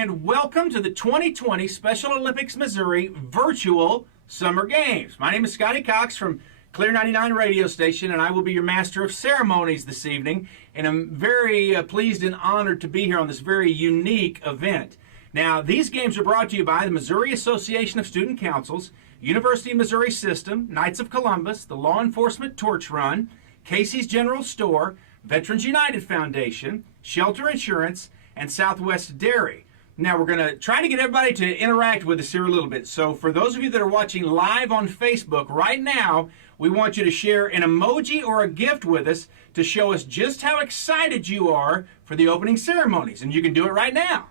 and welcome to the 2020 Special Olympics Missouri Virtual Summer Games. My name is Scotty Cox from Clear 99 radio station, and I will be your master of ceremonies this evening. And I'm very pleased and honored to be here on this very unique event. Now, these games are brought to you by the Missouri Association of Student Councils, University of Missouri System, Knights of Columbus, the Law Enforcement Torch Run, Casey's General Store, Veterans United Foundation, Shelter Insurance, and Southwest Dairy. Now, we're going to try to get everybody to interact with us here a little bit. So for those of you that are watching live on Facebook right now, we want you to share an emoji or a gift with us to show us just how excited you are for the opening ceremonies. And you can do it right now.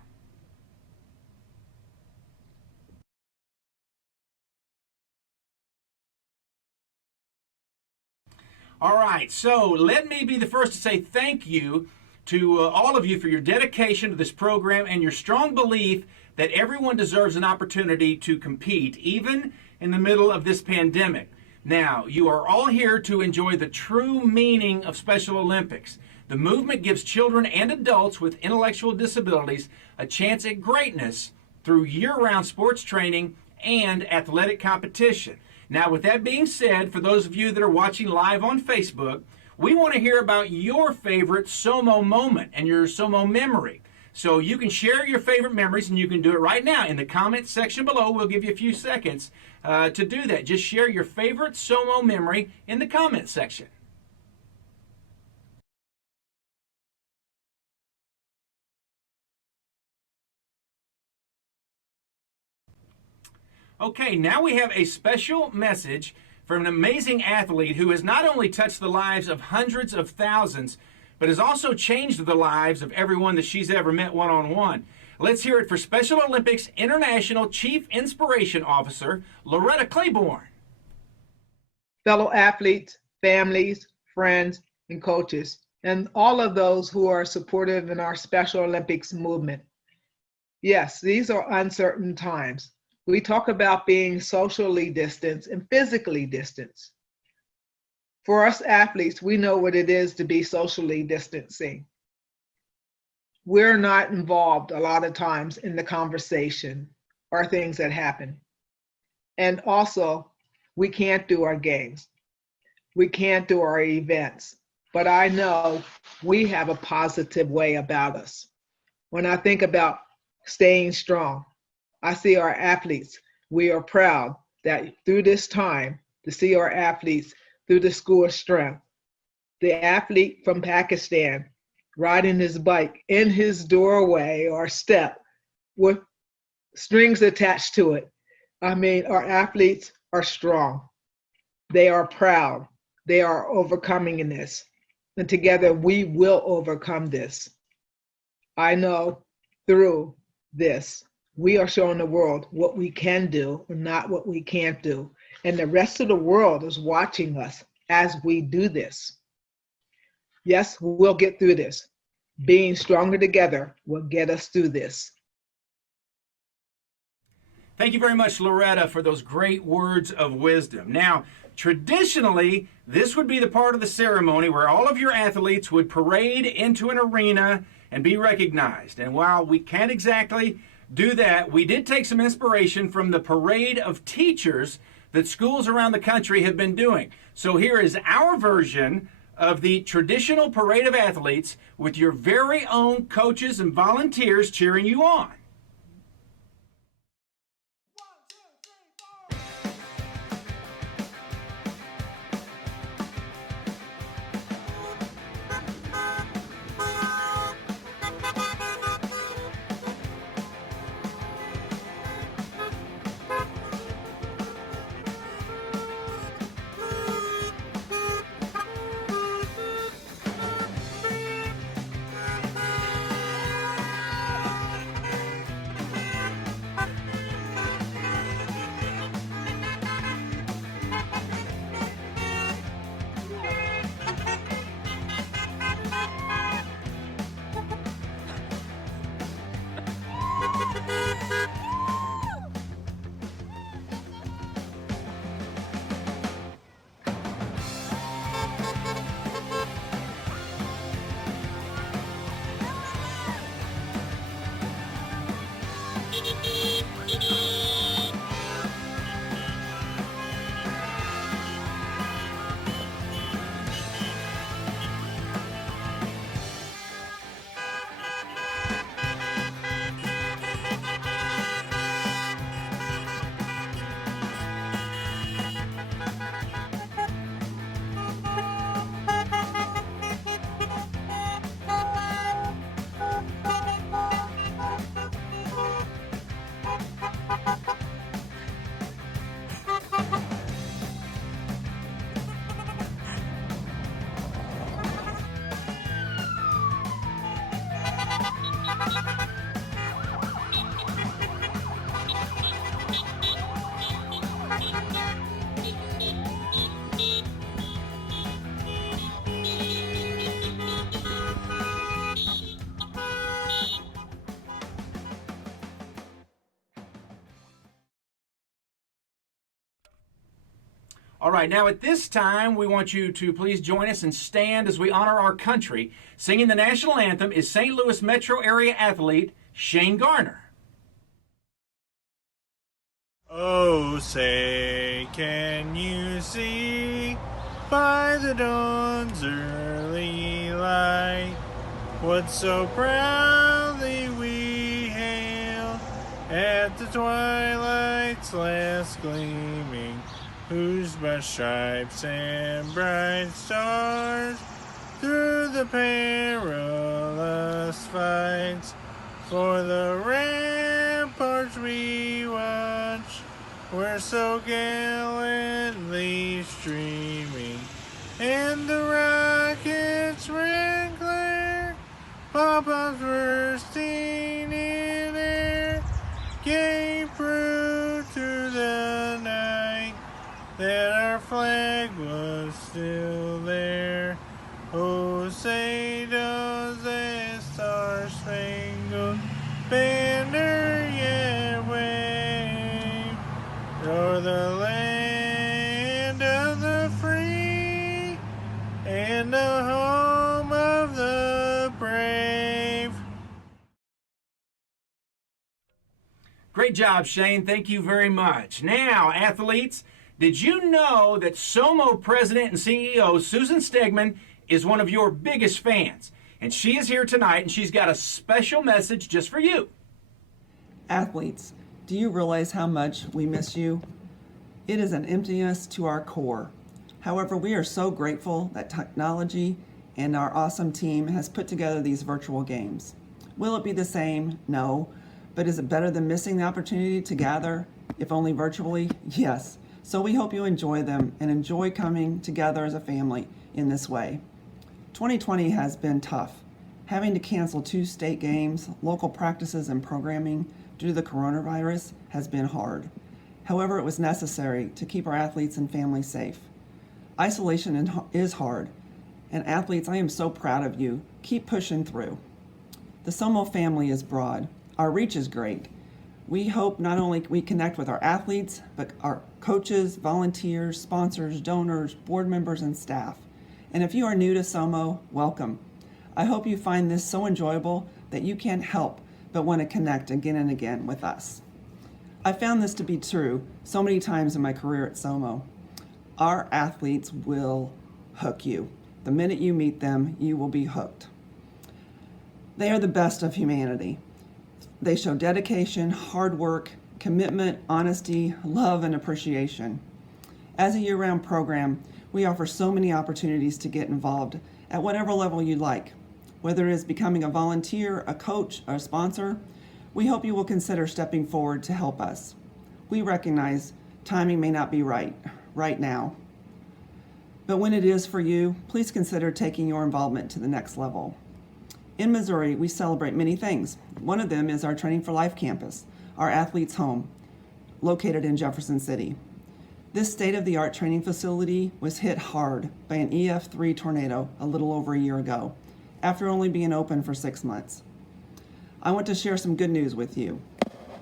All right, so let me be the first to say thank you to all of you for your dedication to this program and your strong belief that everyone deserves an opportunity to compete, even in the middle of this pandemic. Now, you are all here to enjoy the true meaning of Special Olympics. The movement gives children and adults with intellectual disabilities a chance at greatness through year-round sports training and athletic competition. Now, with that being said, for those of you that are watching live on Facebook, we want to hear about your favorite SOMO moment and your SOMO memory. So you can share your favorite memories, and you can do it right now in the comments section below. We'll give you a few seconds to do that. Just share your favorite SOMO memory in the comments section. Okay, now we have a special message from an amazing athlete who has not only touched the lives of hundreds of thousands, but has also changed the lives of everyone that she's ever met one-on-one. Let's hear it for Special Olympics International Chief Inspiration Officer, Loretta Claiborne. Fellow athletes, families, friends, and coaches, and all of those who are supportive in our Special Olympics movement. Yes, these are uncertain times. We talk about being socially distanced and physically distanced. For us athletes, we know what it is to be socially distancing. We're not involved a lot of times in the conversation or things that happen. And also, we can't do our games. We can't do our events. But I know we have a positive way about us. When I think about staying strong, I see our athletes. We are proud that through this time, to see our athletes through the School of Strength. The athlete from Pakistan riding his bike in his doorway or step with strings attached to it. I mean, our athletes are strong. They are proud. They are overcoming in this. And together we will overcome this. I know through this, we are showing the world what we can do and not what we can't do. And the rest of the world is watching us as we do this. Yes, we'll get through this. Being stronger together will get us through this. Thank you very much, Loretta, for those great words of wisdom. Now, traditionally, this would be the part of the ceremony where all of your athletes would parade into an arena and be recognized. And while we can't exactly do that, we did take some inspiration from the parade of teachers that schools around the country have been doing. So here is our version of the traditional parade of athletes with your very own coaches and volunteers cheering you on. All right, now at this time, we want you to please join us and stand as we honor our country. Singing the national anthem is St. Louis metro area athlete Shane Garner. Oh, say, can you see by the dawn's early light what so proudly we hailed at the twilight's last gleaming, whose bright stripes and bright stars through the perilous fights for the ramparts we watch were so gallantly streaming, and the rockets ran clear, pom-poms bursting in air, gave proof to the night that our flag was still there. Oh, say does that star-spangled banner yet wave o'er the land of the free and the home of the brave? Great job, Shane. Thank you very much. Now, athletes, did you know that SOMO President and CEO Susan Stegman is one of your biggest fans? And she is here tonight, and she's got a special message just for you. Athletes, do you realize how much we miss you? It is an emptiness to our core. However, we are so grateful that technology and our awesome team has put together these virtual games. Will it be the same? No. But is it better than missing the opportunity to gather, if only virtually? Yes. So we hope you enjoy them and enjoy coming together as a family in this way. 2020 has been tough. Having to cancel 2 state games, local practices, and programming due to the coronavirus has been hard. However, it was necessary to keep our athletes and families safe. Isolation is hard, and athletes, I am so proud of you. Keep pushing through. The SOMO family is broad. Our reach is great. We hope not only we connect with our athletes, but our coaches, volunteers, sponsors, donors, board members, and staff. And if you are new to SOMO, welcome. I hope you find this so enjoyable that you can't help but want to connect again and again with us. I found this to be true so many times in my career at SOMO. Our athletes will hook you. The minute you meet them, you will be hooked. They are the best of humanity. They show dedication, hard work, commitment, honesty, love, and appreciation. As a year-round program, we offer so many opportunities to get involved at whatever level you like. Whether it is becoming a volunteer, a coach, or a sponsor, we hope you will consider stepping forward to help us. We recognize timing may not be right now. But when it is for you, please consider taking your involvement to the next level. In Missouri, we celebrate many things. One of them is our Training for Life campus, our athletes' home, located in Jefferson City. This state-of-the-art training facility was hit hard by an EF3 tornado a little over a year ago, after only being open for 6 months. I want to share some good news with you.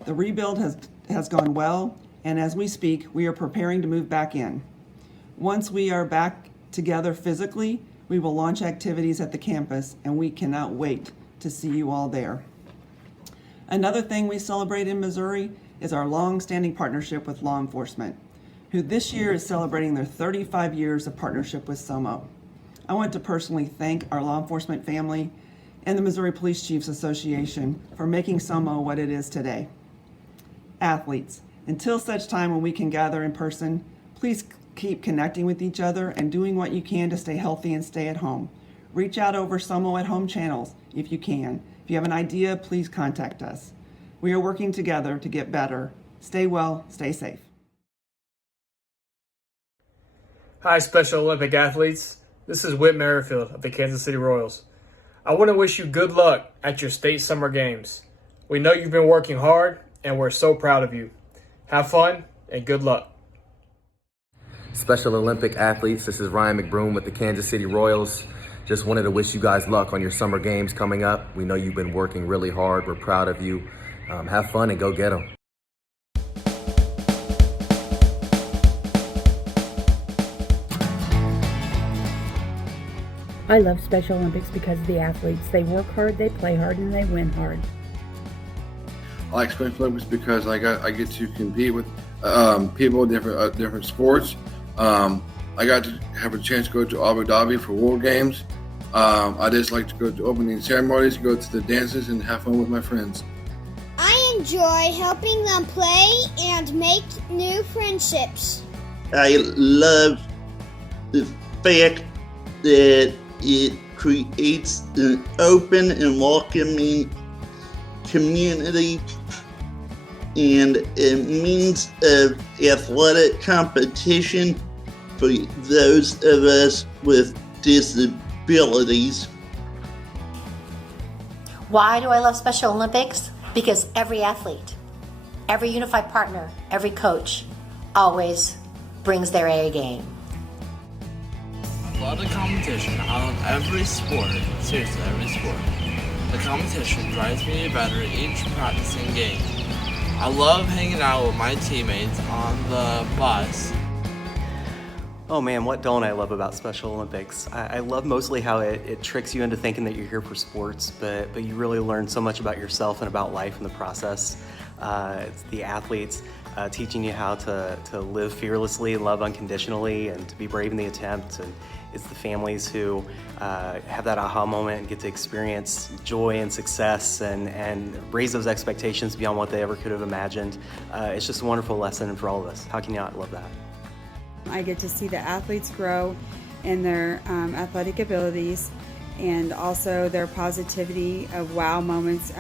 The rebuild has gone well, and as we speak, we are preparing to move back in. Once we are back together physically, we will launch activities at the campus, and we cannot wait to see you all there. Another thing we celebrate in Missouri is our long-standing partnership with law enforcement, who this year is celebrating their 35 years of partnership with SOMO. I want to personally thank our law enforcement family and the Missouri Police Chiefs Association for making SOMO what it is today. Athletes, until such time when we can gather in person, please keep connecting with each other and doing what you can to stay healthy and stay at home. Reach out over SOMO at Home channels if you can. If you have an idea, please contact us. We are working together to get better. Stay well, stay safe. Hi, Special Olympic athletes. This is Whit Merrifield of the Kansas City Royals. I want to wish you good luck at your state summer games. We know you've been working hard, and we're so proud of you. Have fun and good luck. Special Olympic athletes, this is Ryan McBroom with the Kansas City Royals. Just wanted to wish you guys luck on your summer games coming up. We know you've been working really hard. We're proud of you. Have fun and go get them. I love Special Olympics because of the athletes. They work hard, they play hard, and they win hard. I like Special Olympics because I get to compete with people in different sports. I got to have a chance to go to Abu Dhabi for World Games. I just like to go to opening ceremonies, go to the dances, and have fun with my friends. I enjoy helping them play and make new friendships. I love the fact that it creates an open and welcoming community and a means of athletic competition for those of us with disabilities. Why do I love Special Olympics? Because every athlete, every unified partner, every coach always brings their A game. I love the competition. I love every sport. Seriously, every sport. The competition drives me better each practicing game. I love hanging out with my teammates on the bus. Oh man, what don't I love about Special Olympics? I love mostly how it tricks you into thinking that you're here for sports, but you really learn so much about yourself and about life in the process. It's the athletes teaching you how to live fearlessly and love unconditionally and to be brave in the attempt. And it's the families who have that aha moment and get to experience joy and success and raise those expectations beyond what they ever could have imagined. It's just a wonderful lesson for all of us. How can you not love that? I get to see the athletes grow in their athletic abilities, and also their positivity of wow moments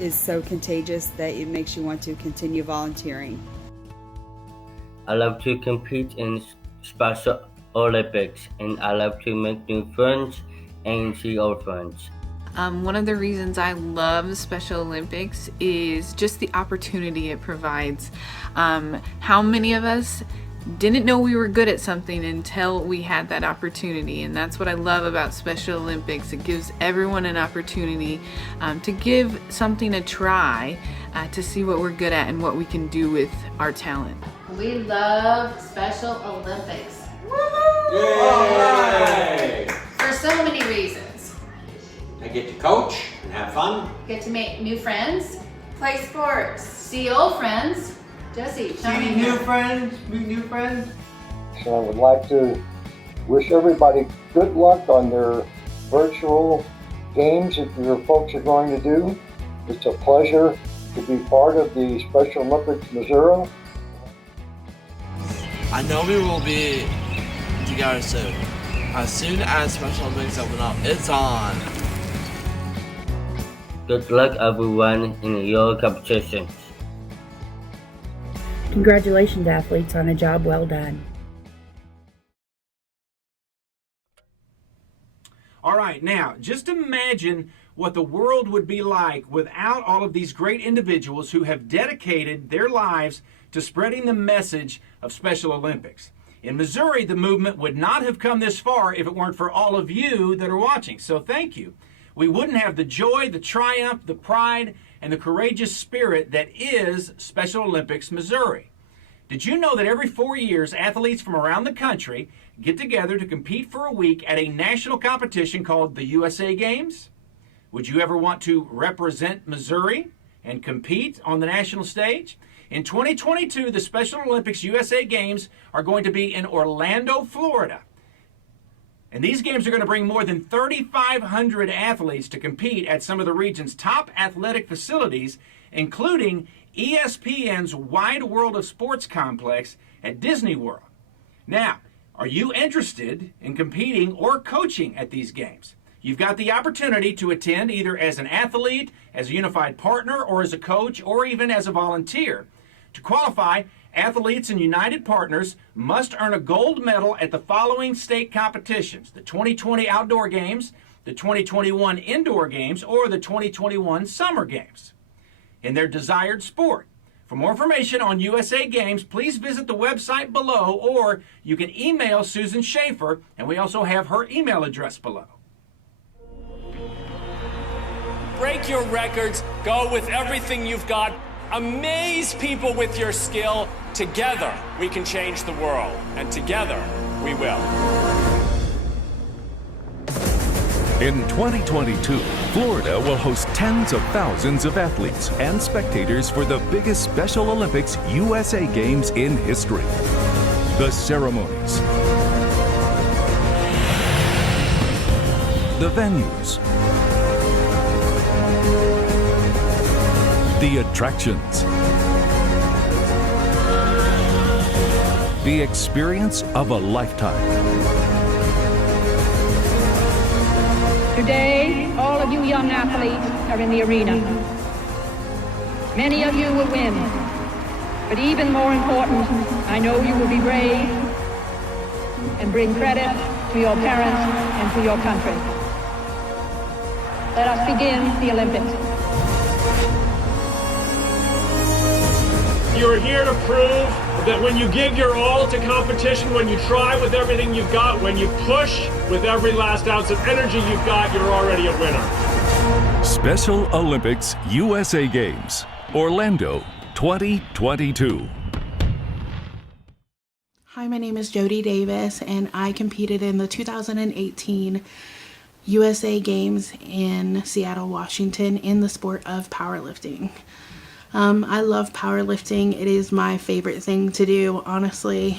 is so contagious that it makes you want to continue volunteering. I love to compete in Special Olympics, and I love to make new friends and see old friends. One of the reasons I love Special Olympics is just the opportunity it provides. How many of us didn't know we were good at something until we had that opportunity, and that's what I love about Special Olympics. It gives everyone an opportunity to give something a try, to see what we're good at and what we can do with our talent. We love Special Olympics. Yay! For so many reasons. I get to coach and have fun. Get to make new friends, play sports, see old friends. Jesse, see new friends, meet new friends. So I would like to wish everybody good luck on their virtual games that your folks are going to do. It's a pleasure to be part of the Special Olympics Missouri. I know we will be together soon. As soon as Special Olympics open up, it's on. Good luck everyone in your competitions. Congratulations, athletes, on a job well done. All right, now, just imagine what the world would be like without all of these great individuals who have dedicated their lives to spreading the message of Special Olympics. In Missouri, the movement would not have come this far if it weren't for all of you that are watching, so thank you. We wouldn't have the joy, the triumph, the pride, and the courageous spirit that is Special Olympics Missouri. Did you know that every 4 years, athletes from around the country get together to compete for a week at a national competition called the USA Games? Would you ever want to represent Missouri and compete on the national stage? In 2022, the Special Olympics USA Games are going to be in Orlando, Florida. And these games are going to bring more than 3,500 athletes to compete at some of the region's top athletic facilities, including ESPN's Wide World of Sports complex at Disney World. Now, are you interested in competing or coaching at these games? You've got the opportunity to attend either as an athlete, as a unified partner, or as a coach, or even as a volunteer. To qualify, athletes and united partners must earn a gold medal at the following state competitions: the 2020 Outdoor Games, the 2021 Indoor Games, or the 2021 Summer Games in their desired sport. For more information on USA Games, please visit the website below, or you can email Susan Schaefer, and we also have her email address below. Break your records, go with everything you've got, amaze people with your skill. Together, we can change the world, and together, we will. In 2022, Florida will host tens of thousands of athletes and spectators for the biggest Special Olympics USA Games in history. The ceremonies, the venues, the attractions, the experience of a lifetime. Today, all of you young athletes are in the arena. Many of you will win, but even more important, I know you will be brave and bring credit to your parents and to your country. Let us begin the Olympics. You're here to prove that when you give your all to competition, when you try with everything you've got, when you push with every last ounce of energy you've got, you're already a winner. Special Olympics USA Games, Orlando 2022. Hi, my name is Jody Davis, and I competed in the 2018 USA Games in Seattle, Washington in the sport of powerlifting. I love powerlifting. It is my favorite thing to do, honestly.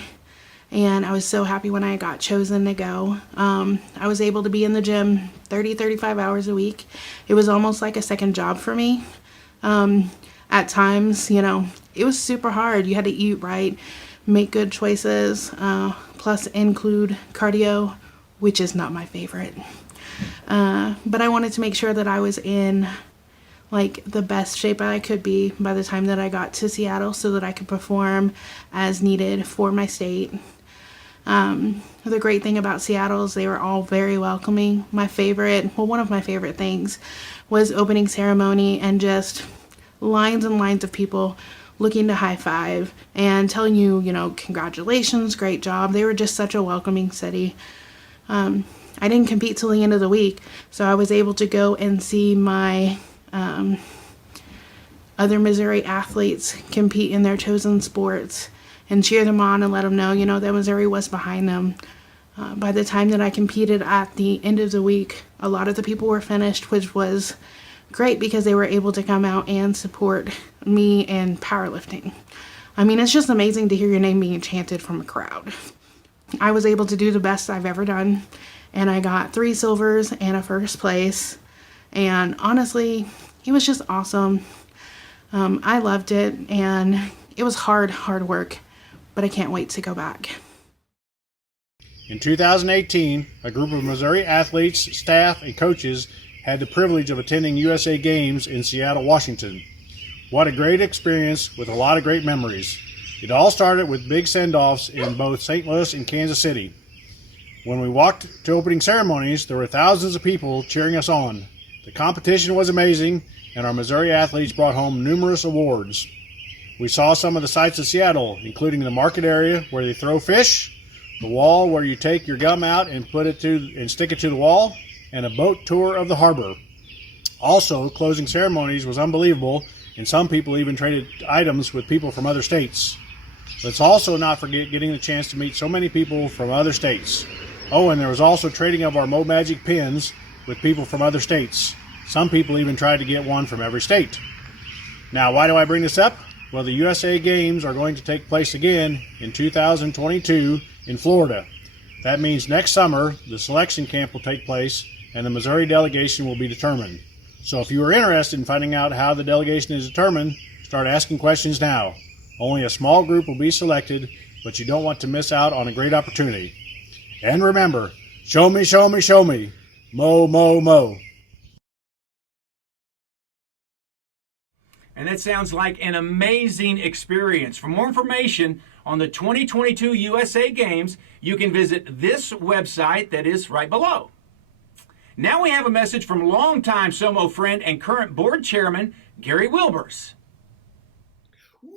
And I was so happy when I got chosen to go. I was able to be in the gym 35 hours a week. It was almost like a second job for me. At times, it was super hard. You had to eat right, make good choices, plus include cardio, which is not my favorite. But I wanted to make sure that I was in the best shape I could be by the time that I got to Seattle so that I could perform as needed for my state. The great thing about Seattle is they were all very welcoming. One of my favorite things was opening ceremony and just lines and lines of people looking to high five and telling you, congratulations, great job. They were just such a welcoming city. I didn't compete till the end of the week, so I was able to go and see my other Missouri athletes compete in their chosen sports and cheer them on and let them know, that Missouri was behind them. By the time that I competed at the end of the week, a lot of the people were finished, which was great because they were able to come out and support me in powerlifting. I mean, it's just amazing to hear your name being chanted from a crowd. I was able to do the best I've ever done, and I got 3 silvers and a first place. And honestly, it was just awesome. I loved it, and it was hard work, but I can't wait to go back. In 2018, a group of Missouri athletes, staff, and coaches had the privilege of attending USA Games in Seattle, Washington. What a great experience with a lot of great memories. It all started with big send-offs in both St. Louis and Kansas City. When we walked to opening ceremonies, there were thousands of people cheering us on. The competition was amazing, and our Missouri athletes brought home numerous awards. We saw some of the sights of Seattle, including the market area where they throw fish, the wall where you take your gum out and stick it to the wall, and a boat tour of the harbor. Also, closing ceremonies was unbelievable, and some people even traded items with people from other states. Let's also not forget getting the chance to meet so many people from other states. Oh, and there was also trading of our Mo Magic pins with people from other states. Some people even tried to get one from every state. Now, why do I bring this up? Well, the USA Games are going to take place again in 2022 in Florida. That means next summer, the selection camp will take place and the Missouri delegation will be determined. So if you are interested in finding out how the delegation is determined, start asking questions now. Only a small group will be selected, but you don't want to miss out on a great opportunity. And remember, show me, show me, show me. Mo, mo, mo. And that sounds like an amazing experience. For more information on the 2022 USA Games, you can visit this website that is right below. Now we have a message from longtime SOMO friend and current board chairman, Gary Wilbers.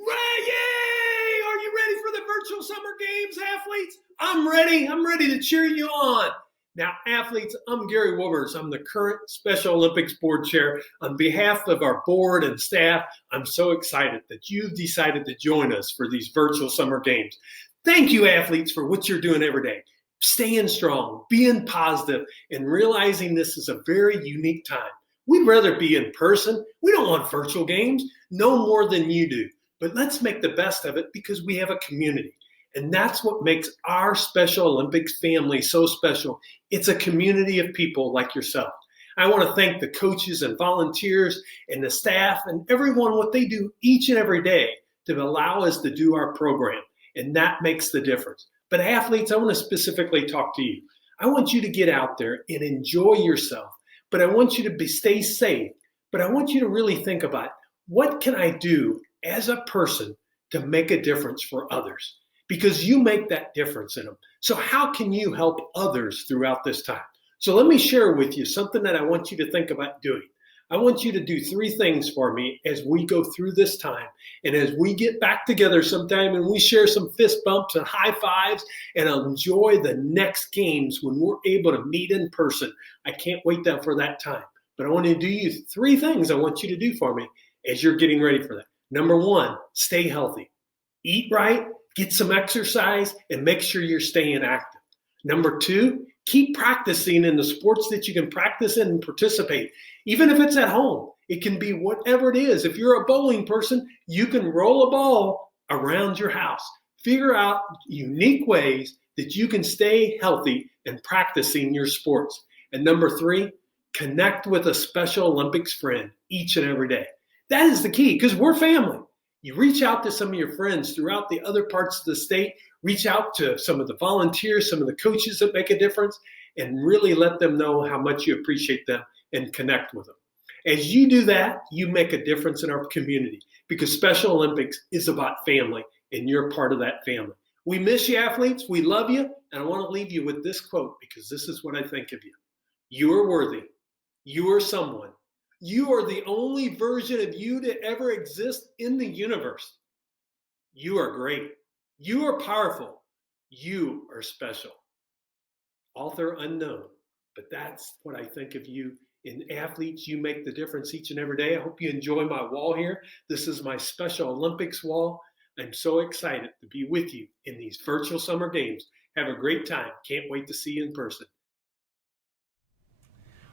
Yay! Are you ready for the virtual summer games, athletes? I'm ready. I'm ready to cheer you on. Now, athletes, I'm Gary Wilbers. I'm the current Special Olympics Board Chair. On behalf of our board and staff, I'm so excited that you've decided to join us for these virtual summer games. Thank you, athletes, for what you're doing every day. Staying strong, being positive, and realizing this is a very unique time. We'd rather be in person. We don't want virtual games, no more than you do. But let's make the best of it because we have a community. And that's what makes our Special Olympics family so special. It's a community of people like yourself. I want to thank the coaches and volunteers and the staff and everyone what they do each and every day to allow us to do our program. And that makes the difference. But athletes, I want to specifically talk to you. I want you to get out there and enjoy yourself. But I want you to stay safe. But I want you to really think about what can I do as a person to make a difference for others? Because you make that difference in them. So how can you help others throughout this time? So let me share with you something that I want you to think about doing. I want you to do 3 things for me as we go through this time. And as we get back together sometime and we share some fist bumps and high fives and enjoy the next games when we're able to meet in person. I can't wait for that time. But I want to do you 3 things I want you to do for me as you're getting ready for that. Number 1, stay healthy. Eat right, get some exercise, and make sure you're staying active. Number 2, keep practicing in the sports that you can practice in and participate. Even if it's at home, it can be whatever it is. If you're a bowling person, you can roll a ball around your house. Figure out unique ways that you can stay healthy and practicing your sports. And number 3, connect with a Special Olympics friend each and every day. That is the key because we're family. You reach out to some of your friends throughout the other parts of the state, reach out to some of the volunteers, some of the coaches that make a difference, and really let them know how much you appreciate them and connect with them. As you do that, you make a difference in our community because Special Olympics is about family and you're part of that family. We miss you, athletes. We love you. And I want to leave you with this quote because this is what I think of you. You are worthy. You are someone. You are the only version of you to ever exist in the universe. You are great. You are powerful. You are special. Author unknown, but that's what I think of you. In athletes, you make the difference each and every day. I hope you enjoy my wall here. This is my Special Olympics wall. I'm so excited to be with you in these virtual summer games. Have a great time. Can't wait to see you in person.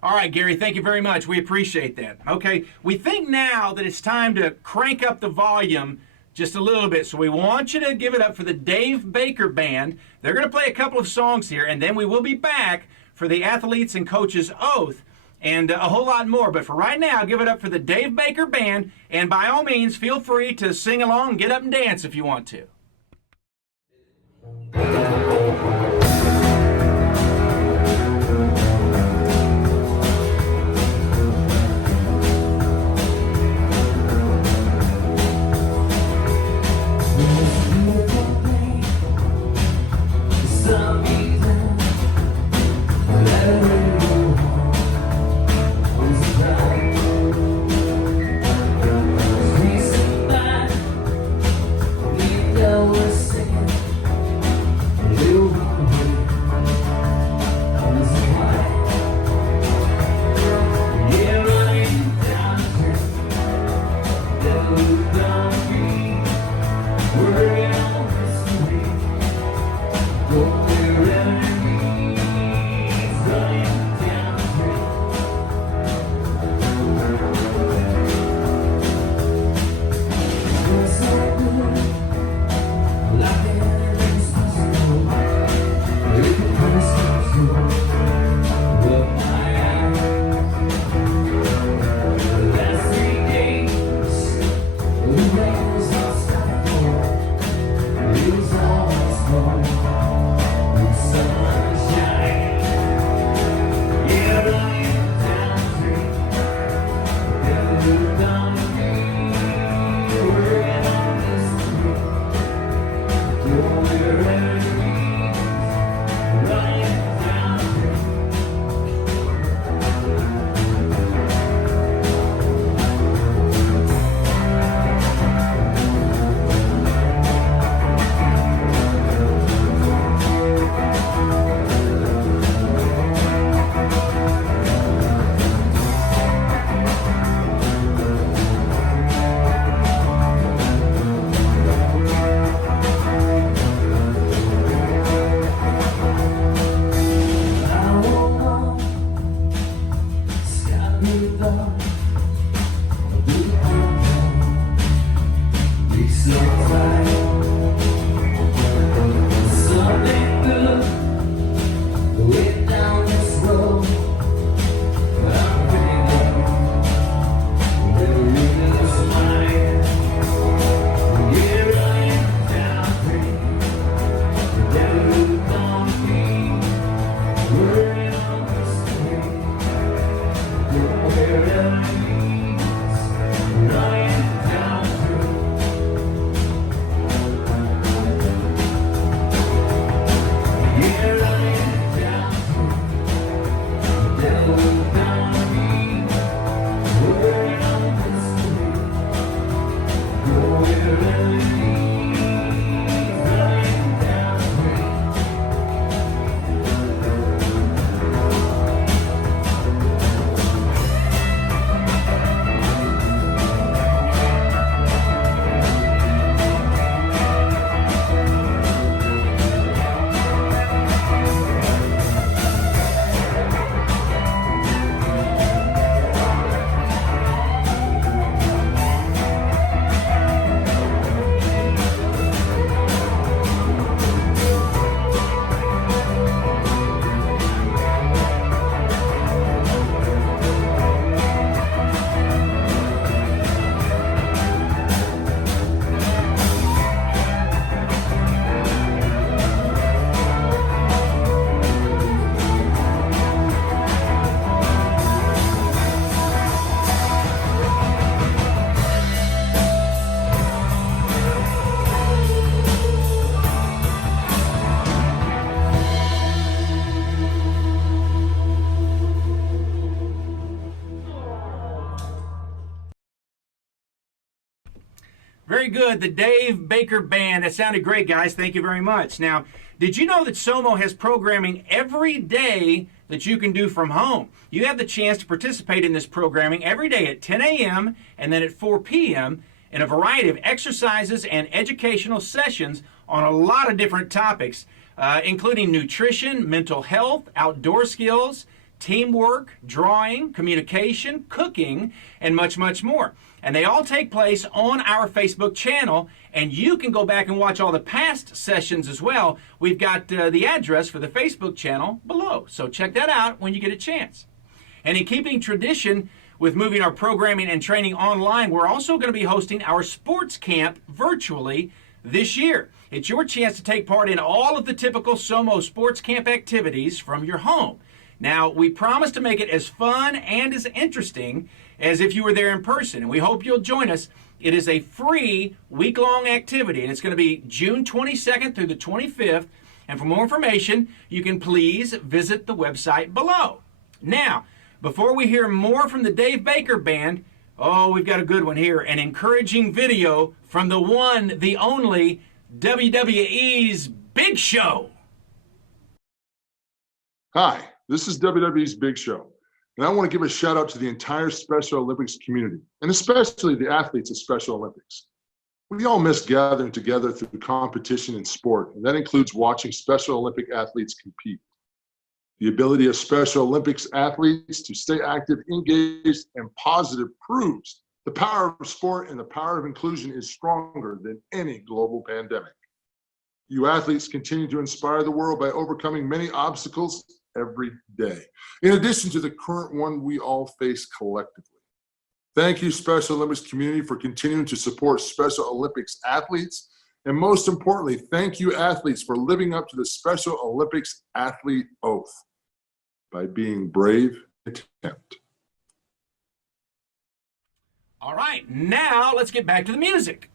All right, Gary, thank you very much. We appreciate that. Okay, we think now that it's time to crank up the volume just a little bit. So we want you to give it up for the Dave Baker Band. They're going to play a couple of songs here, and then we will be back for the Athletes and Coaches Oath and a whole lot more. But for right now, give it up for the Dave Baker Band, and by all means, feel free to sing along and get up and dance if you want to. very good. The Dave Baker Band. That sounded great, guys. Thank you very much. Now, did you know that SOMO has programming every day that you can do from home? You have the chance to participate in this programming every day at 10 a.m. and then at 4 p.m. in a variety of exercises and educational sessions on a lot of different topics, including nutrition, mental health, outdoor skills, teamwork, drawing, communication, cooking, and much, much more. And they all take place on our Facebook channel, and you can go back and watch all the past sessions as well. We've got the address for the Facebook channel below, so check that out when you get a chance. And in keeping tradition with moving our programming and training online, we're also going to be hosting our sports camp virtually this year. It's your chance to take part in all of the typical SOMO sports camp activities from your home. Now, we promise to make it as fun and as interesting as if you were there in person, and we hope you'll join us. It is a free week-long activity, and it's going to be June 22nd through the 25th. And for more information, you can please visit the website below. Now, before we hear more from the Dave Baker Band, we've got a good one here, an encouraging video from the one, the only, WWE's Big Show. Hi, this is WWE's Big Show, and I want to give a shout out to the entire Special Olympics community, and especially the athletes of Special Olympics. We all miss gathering together through competition and sport, and that includes watching Special Olympic athletes compete. The ability of Special Olympics athletes to stay active, engaged, and positive proves the power of sport and the power of inclusion is stronger than any global pandemic. You athletes continue to inspire the world by overcoming many obstacles every day, in addition to the current one we all face collectively. Thank you, Special Olympics community, for continuing to support Special Olympics athletes. And most importantly, thank you, athletes, for living up to the Special Olympics athlete oath by being brave and attempt. All right, now let's get back to the music.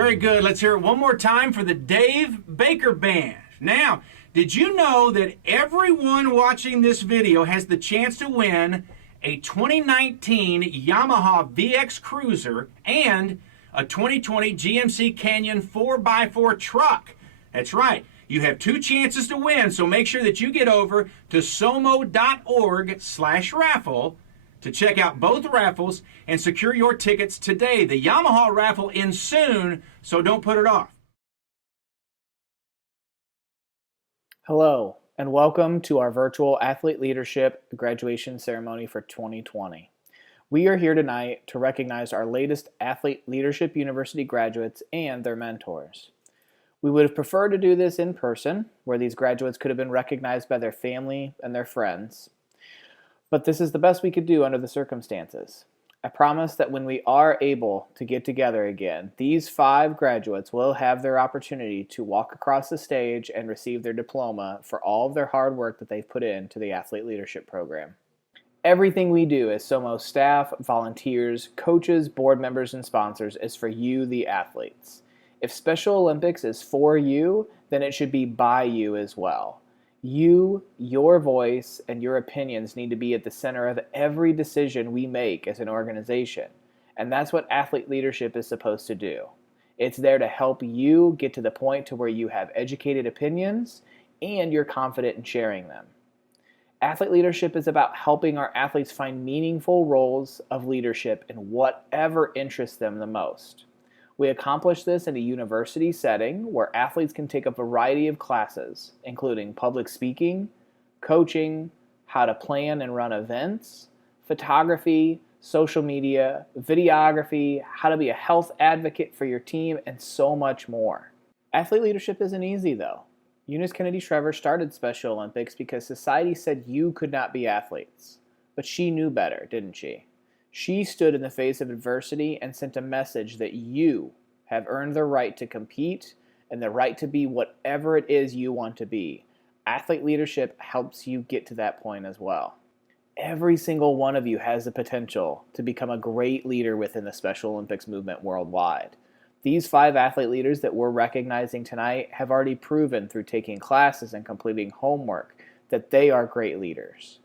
Very good. Let's hear it one more time for the Dave Baker Band. Now, did you know that everyone watching this video has the chance to win a 2019 Yamaha VX Cruiser and a 2020 GMC Canyon 4x4 truck? That's right. You have two chances to win, so make sure that you get over to somo.org/raffle to check out both raffles and secure your tickets today. The Yamaha raffle ends soon, so don't put it off. Hello, and welcome to our virtual Athlete Leadership graduation ceremony for 2020. We are here tonight to recognize our latest Athlete Leadership University graduates and their mentors. We would have preferred to do this in person, where these graduates could have been recognized by their family and their friends. But this is the best we could do under the circumstances. I promise that when we are able to get together again, these 5 graduates will have their opportunity to walk across the stage and receive their diploma for all of their hard work that they've put into the Athlete Leadership Program. Everything we do as SOMO staff, volunteers, coaches, board members, and sponsors is for you, the athletes. If Special Olympics is for you, then it should be by you as well. You, your voice, and your opinions need to be at the center of every decision we make as an organization. And that's what athlete leadership is supposed to do. It's there to help you get to the point to where you have educated opinions and you're confident in sharing them. Athlete leadership is about helping our athletes find meaningful roles of leadership in whatever interests them the most. We accomplish this in a university setting where athletes can take a variety of classes, including public speaking, coaching, how to plan and run events, photography, social media, videography, how to be a health advocate for your team, and so much more. Athlete leadership isn't easy, though. Eunice Kennedy Shriver started Special Olympics because society said you could not be athletes. But she knew better, didn't she? She stood in the face of adversity and sent a message that you have earned the right to compete and the right to be whatever it is you want to be. Athlete leadership helps you get to that point as well. Every single one of you has the potential to become a great leader within the Special Olympics movement worldwide. These 5 athlete leaders that we're recognizing tonight have already proven through taking classes and completing homework that they are great leaders.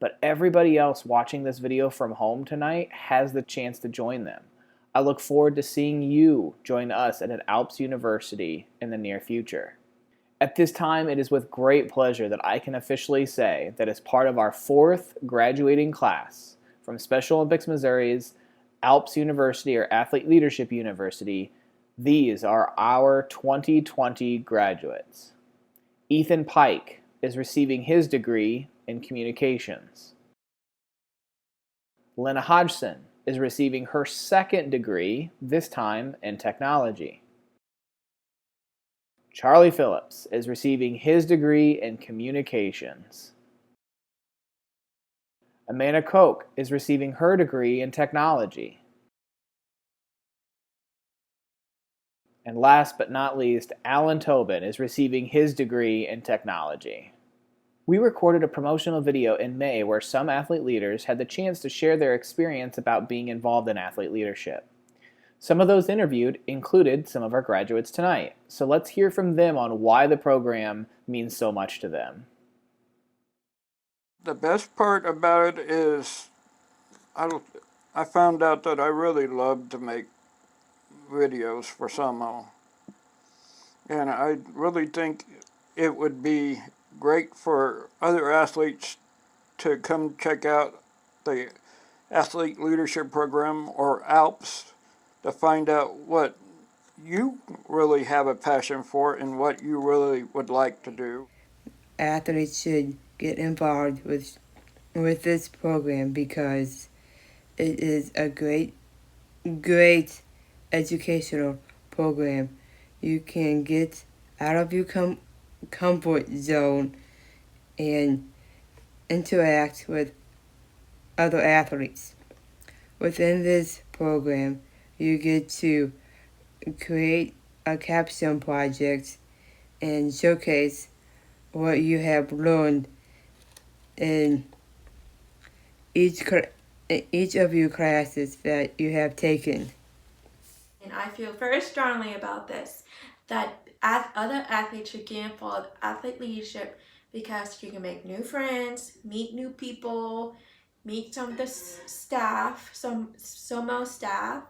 But everybody else watching this video from home tonight has the chance to join them. I look forward to seeing you join us at an Alps University in the near future. At this time, it is with great pleasure that I can officially say that as part of our 4th graduating class from Special Olympics Missouri's Alps University or Athlete Leadership University, these are our 2020 graduates. Ethan Pike is receiving his degree in communications. Lena Hodgson is receiving her 2nd degree, this time in technology. Charlie Phillips is receiving his degree in communications. Amanda Koch is receiving her degree in technology. And last but not least, Alan Tobin is receiving his degree in technology. We recorded a promotional video in May where some athlete leaders had the chance to share their experience about being involved in athlete leadership. Some of those interviewed included some of our graduates tonight, so let's hear from them on why the program means so much to them. The best part about it is I found out that I really love to make videos for SOMO. And I really think it would be great for other athletes to come check out the Athlete Leadership Program or ALPS to find out what you really have a passion for and what you really would like to do. Athletes should get involved with this program because it is a great educational program. You can get out of your comfort zone and interact with other athletes. Within this program, you get to create a capstone project and showcase what you have learned in each of your classes that you have taken. and I feel very strongly about this, that other athletes should get involved in athlete leadership because you can make new friends, meet new people, meet some of the staff, some SOMO staff.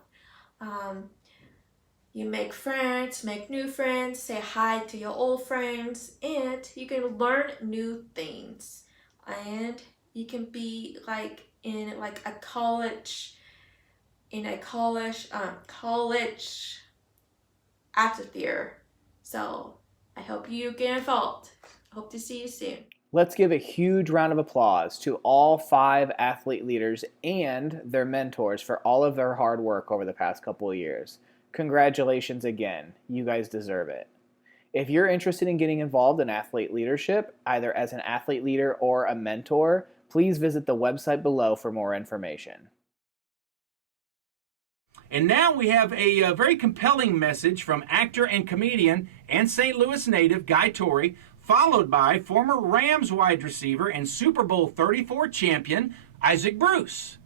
You make friends, make new friends, say hi to your old friends, and you can learn new things. And you can be like in like a college atmosphere. So I hope you get involved. Hope to see you soon. Let's give a huge round of applause to all 5 athlete leaders and their mentors for all of their hard work over the past couple of years. Congratulations again. You guys deserve it. If you're interested in getting involved in athlete leadership, either as an athlete leader or a mentor, please visit the website below for more information. And now we have a very compelling message from actor and comedian and St. Louis native Guy Torrey, followed by former Rams wide receiver and Super Bowl 34 champion Isaac Bruce.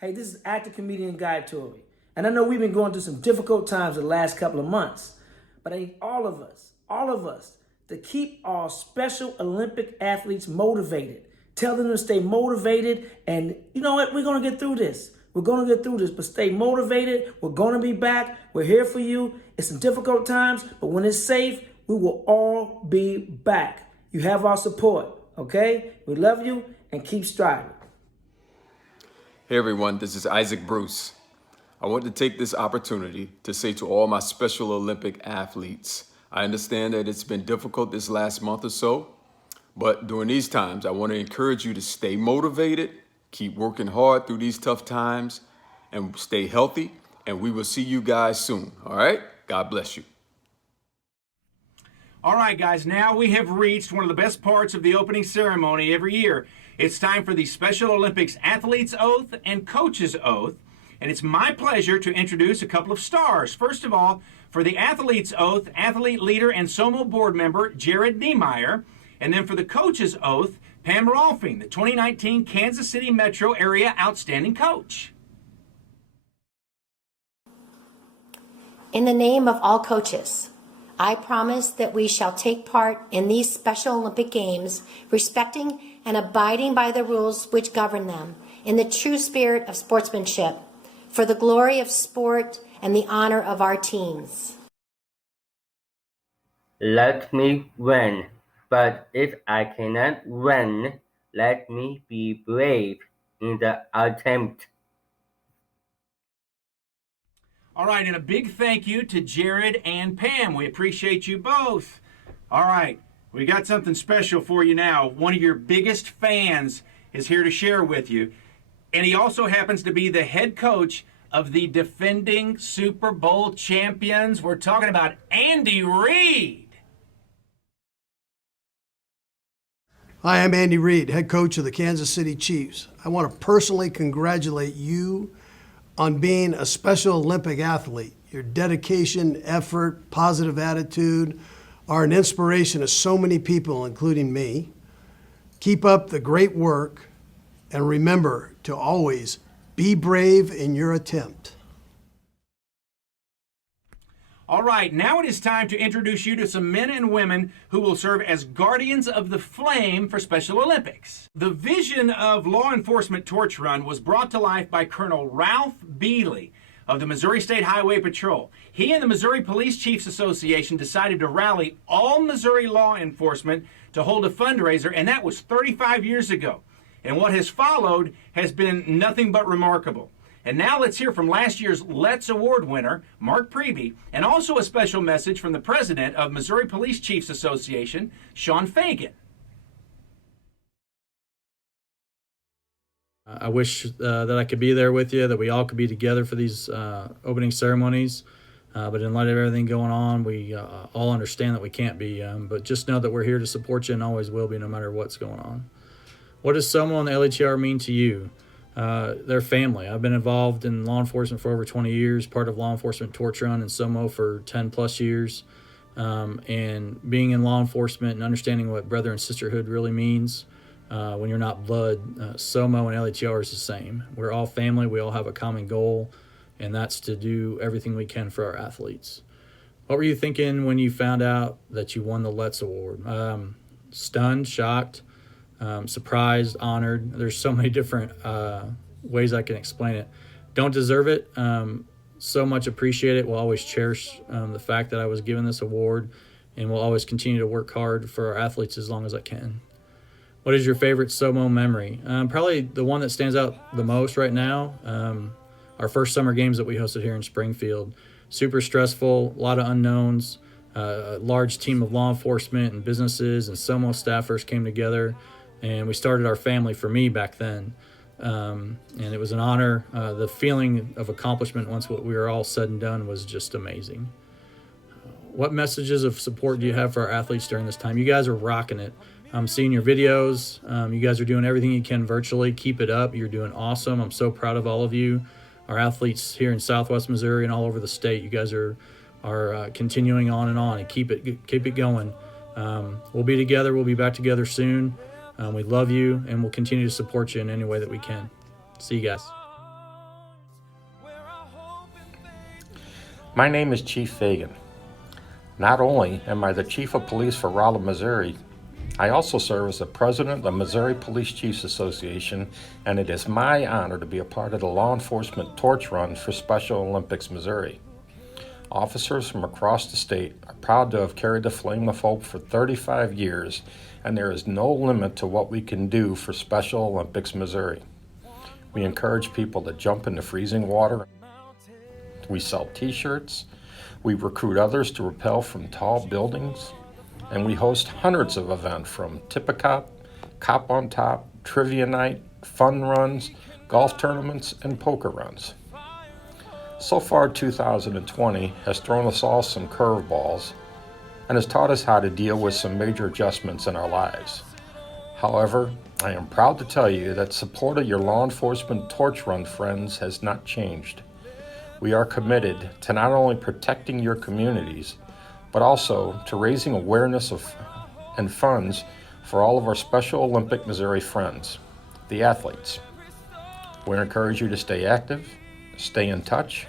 Hey, this is actor comedian Guy Torrey. And I know we've been going through some difficult times the last couple of months, but I need all of us, to keep our Special Olympic athletes motivated. Tell them to stay motivated, and you know what? We're going to get through this. We're going to get through this, but stay motivated. We're going to be back. We're here for you. It's some difficult times, but when it's safe, we will all be back. You have our support, okay? We love you, and keep striving. Hey everyone, this is Isaac Bruce. I want to take this opportunity to say to all my Special Olympic athletes, I understand that it's been difficult this last month or so, but during these times, I want to encourage you to stay motivated, keep working hard through these tough times, and stay healthy, and we will see you guys soon, all right? God bless you. All right, guys, now we have reached one of the best parts of the opening ceremony every year. It's time for the Special Olympics Athlete's Oath and Coach's Oath, and it's my pleasure to introduce a couple of stars. First of all, for the Athlete's Oath, athlete leader and SOMO board member Jared Niemeyer, and then for the Coach's Oath, Pam Rolfing, the 2019 Kansas City Metro Area Outstanding Coach. In the name of all coaches, I promise that we shall take part in these Special Olympic Games, respecting and abiding by the rules which govern them, in the true spirit of sportsmanship, for the glory of sport and the honor of our teams. Let me win, but if I cannot win, let me be brave in the attempt. All right, and a big thank you to Jared and Pam. We appreciate you both. All right, we got something special for you now. One of your biggest fans is here to share with you, and he also happens to be the head coach of the defending Super Bowl champions. We're talking about Andy Reid. Hi, I'm Andy Reid, head coach of the Kansas City Chiefs. I want to personally congratulate you on being a Special Olympic athlete. Your dedication, effort, positive attitude are an inspiration to so many people, including me. Keep up the great work, and remember to always be brave in your attempt. All right, now it is time to introduce you to some men and women who will serve as guardians of the flame for Special Olympics. The vision of law enforcement torch run was brought to life by Colonel Ralph Bealey of the Missouri State Highway Patrol. He and the Missouri Police Chiefs Association decided to rally all Missouri law enforcement to hold a fundraiser, and that was 35 years ago. And what has followed has been nothing but remarkable. And now let's hear from last year's Let's Award winner, Mark Preby, and also a special message from the president of Missouri Police Chiefs Association, Sean Fagan. I wish that I could be there with you, that we all could be together for these opening ceremonies. But in light of everything going on, we all understand that we can't be. But just know that we're here to support you and always will be, no matter what's going on. What does someone on the LHR mean to you? Their family. I've been involved in law enforcement for over 20 years, part of law enforcement torch run and SOMO for 10 plus years. And being in law enforcement and understanding what brother and sisterhood really means, when you're not blood, SOMO and LHR is the same. We're all family. We all have a common goal, and that's to do everything we can for our athletes. What were you thinking when you found out that you won the Let's Award? Stunned, shocked, surprised, honored. There's so many different ways I can explain it. Don't deserve it. So much appreciate it. We'll always cherish the fact that I was given this award, and we'll always continue to work hard for our athletes as long as I can. What is your favorite SOMO memory? Probably the one that stands out the most right now, our first summer games that we hosted here in Springfield. Super stressful, a lot of unknowns. A large team of law enforcement and businesses and SOMO staffers came together, and we started our family for me back then. And it was an honor. The feeling of accomplishment once we were all said and done was just amazing. What messages of support do you have for our athletes during this time? You guys are rocking it. I'm seeing your videos. You guys are doing everything you can virtually. Keep it up. You're doing awesome. I'm so proud of all of you. Our athletes here in Southwest Missouri and all over the state, you guys are continuing on and keep it going. We'll be together. We'll be back together soon. We love you, and we'll continue to support you in any way that we can. See you guys. My name is Chief Fagan. Not only am I the Chief of Police for Rolla, Missouri, I also serve as the President of the Missouri Police Chiefs Association, and it is my honor to be a part of the Law Enforcement Torch Run for Special Olympics Missouri. Officers from across the state are proud to have carried the flame of hope for 35 years, and there is no limit to what we can do for Special Olympics Missouri. We encourage people to jump into freezing water. We sell t-shirts. We recruit others to rappel from tall buildings. And we host hundreds of events from Tip-A-Cop, Cop on Top, Trivia Night, fun runs, golf tournaments, and poker runs. So far, 2020 has thrown us all some curveballs and has taught us how to deal with some major adjustments in our lives. However, I am proud to tell you that support of your law enforcement torch run friends has not changed. We are committed to not only protecting your communities, but also to raising awareness of and funds for all of our Special Olympic Missouri friends, the athletes. We encourage you to stay active, stay in touch,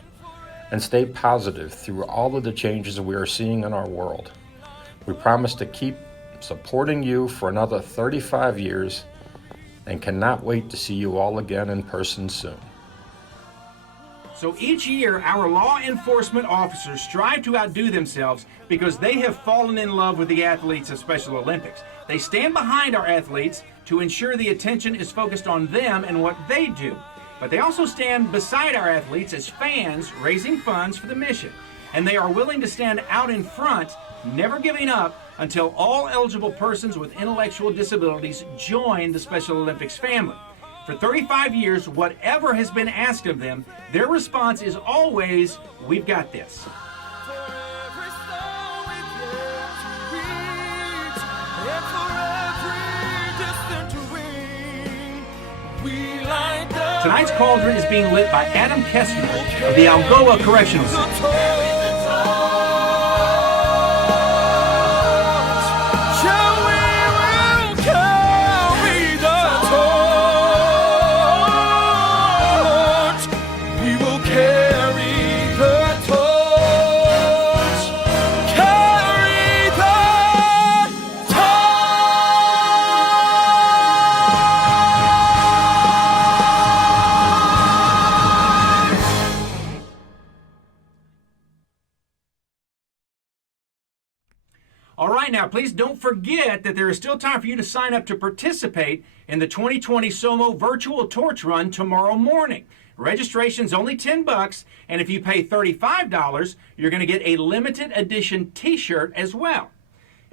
and stay positive through all of the changes we are seeing in our world. We promise to keep supporting you for another 35 years and cannot wait to see you all again in person soon. So each year, our law enforcement officers strive to outdo themselves because they have fallen in love with the athletes of Special Olympics. They stand behind our athletes to ensure the attention is focused on them and what they do. But they also stand beside our athletes as fans, raising funds for the mission. And they are willing to stand out in front, never giving up, until all eligible persons with intellectual disabilities join the Special Olympics family. For 35 years, whatever has been asked of them, their response is always, "We've got this." Tonight's cauldron is being lit by Adam Kessler of the Algoa Correctional Center. All right, now please don't forget that there is still time for you to sign up to participate in the 2020 SOMO Virtual Torch Run tomorrow morning. Registration's only $10, and if you pay $35, you're going to get a limited edition t-shirt as well.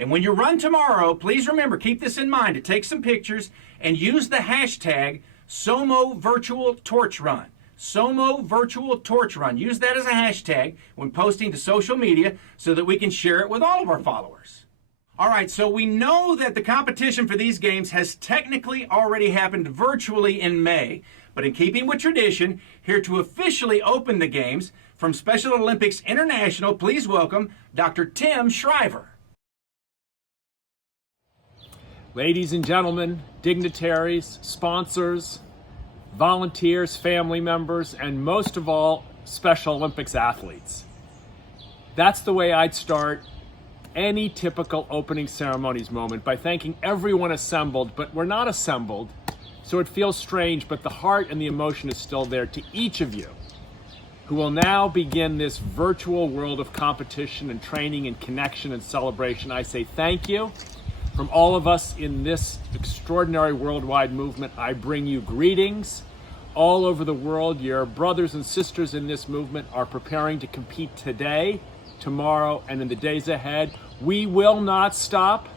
And when you run tomorrow, please remember, keep this in mind, to take some pictures and use the hashtag SOMO Virtual Torch Run. SOMO Virtual Torch Run. Use that as a hashtag when posting to social media so that we can share it with all of our followers. All right, so we know that the competition for these games has technically already happened virtually in May, but in keeping with tradition, here to officially open the games, from Special Olympics International, please welcome Dr. Tim Shriver. ladies and gentlemen, dignitaries, sponsors, volunteers, family members, and most of all, Special Olympics athletes. That's the way I'd start any typical opening ceremonies moment, by thanking everyone assembled, but we're not assembled, so it feels strange, but the heart and the emotion is still there. To each of you who will now begin this virtual world of competition and training and connection and celebration, I say thank you. From all of us in this extraordinary worldwide movement, I bring you greetings. All over the world, your brothers and sisters in this movement are preparing to compete today, tomorrow, and in the days ahead. We will not stop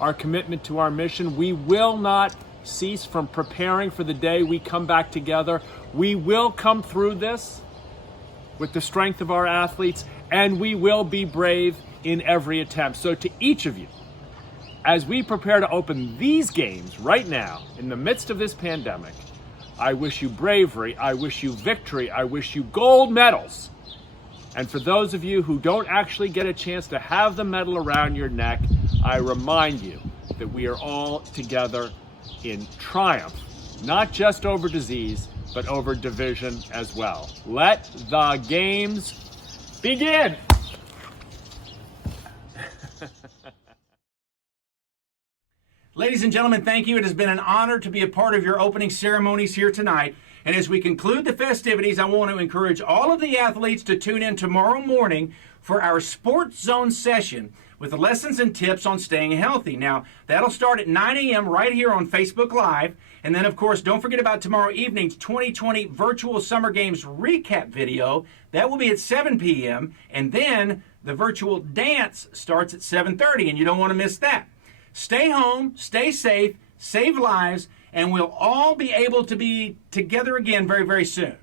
our commitment to our mission. We will not cease from preparing for the day we come back together. We will come through this with the strength of our athletes, and we will be brave in every attempt. So to each of you, as we prepare to open these games right now, in the midst of this pandemic, I wish you bravery, I wish you victory, I wish you gold medals. And for those of you who don't actually get a chance to have the medal around your neck, I remind you that we are all together in triumph, not just over disease, but over division as well. Let the games begin! Ladies and gentlemen, thank you. It has been an honor to be a part of your opening ceremonies here tonight. And as we conclude the festivities, I want to encourage all of the athletes to tune in tomorrow morning for our Sports Zone session with lessons and tips on staying healthy. Now, that'll start at 9 a.m. right here on Facebook Live. And then, of course, don't forget about tomorrow evening's 2020 Virtual Summer Games recap video. That will be at 7 p.m. And then the virtual dance starts at 7:30, and you don't want to miss that. Stay home, stay safe, save lives, and we'll all be able to be together again very, very soon.